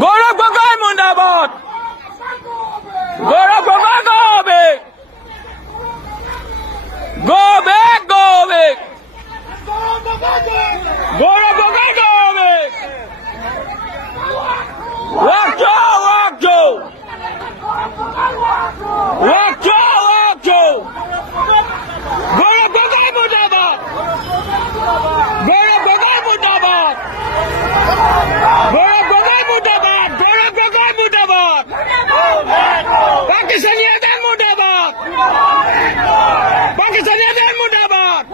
গৌরব গগৈ মুন্দাবাদ গৌরব Gogoi go back গৌরব গগৈ গৌরব গগৈ মুন্দাবাদ গৌরব গগৈ মুন্দাবাদ গৌরব গগৈ মুন্দাবাদ গৌরব গগৈ মুন্দাবাদ পাকিস্তানীদের মুন্দাবাদ পাকিস্তানীদের মুন্দাবাদ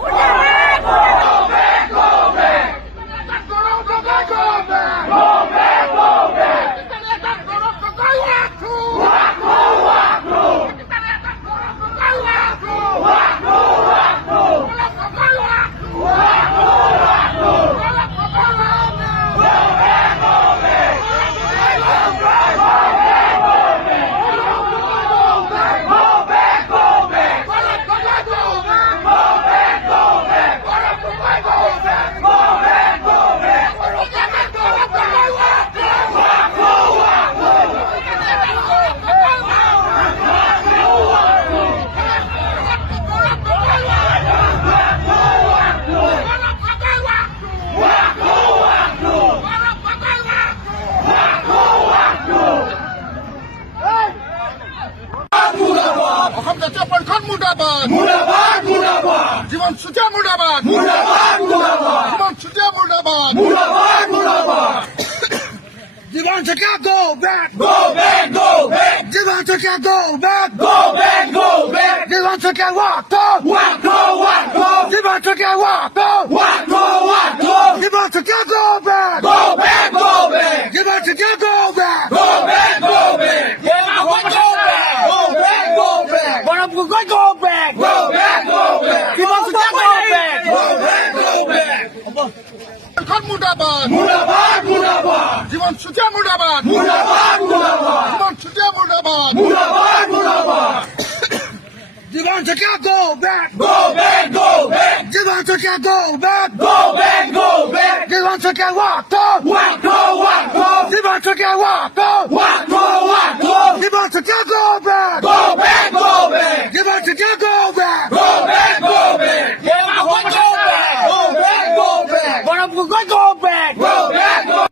জীবন সুজা মুর্দাবাদ জীবন সুজা মুর্দাবাদ জীবন থেকে go back জীবন থেকে go back জীবন থেকে walk জীবন থেকে walk জীবন থেকে go back জীবন থেকে go back গৌরব গগৈ go back জীবন থেকে go back মুর্দাবাদ জীবন সুজা মুর্দাবাদ জীবন সুজা মুর্দাবাদ জীবন থেকে go back জীবন থেকে go back জীবন থেকে walk জীবন থেকে walk জীবন থেকে go back জীবন থেকে go back গৌরব গগৈ go back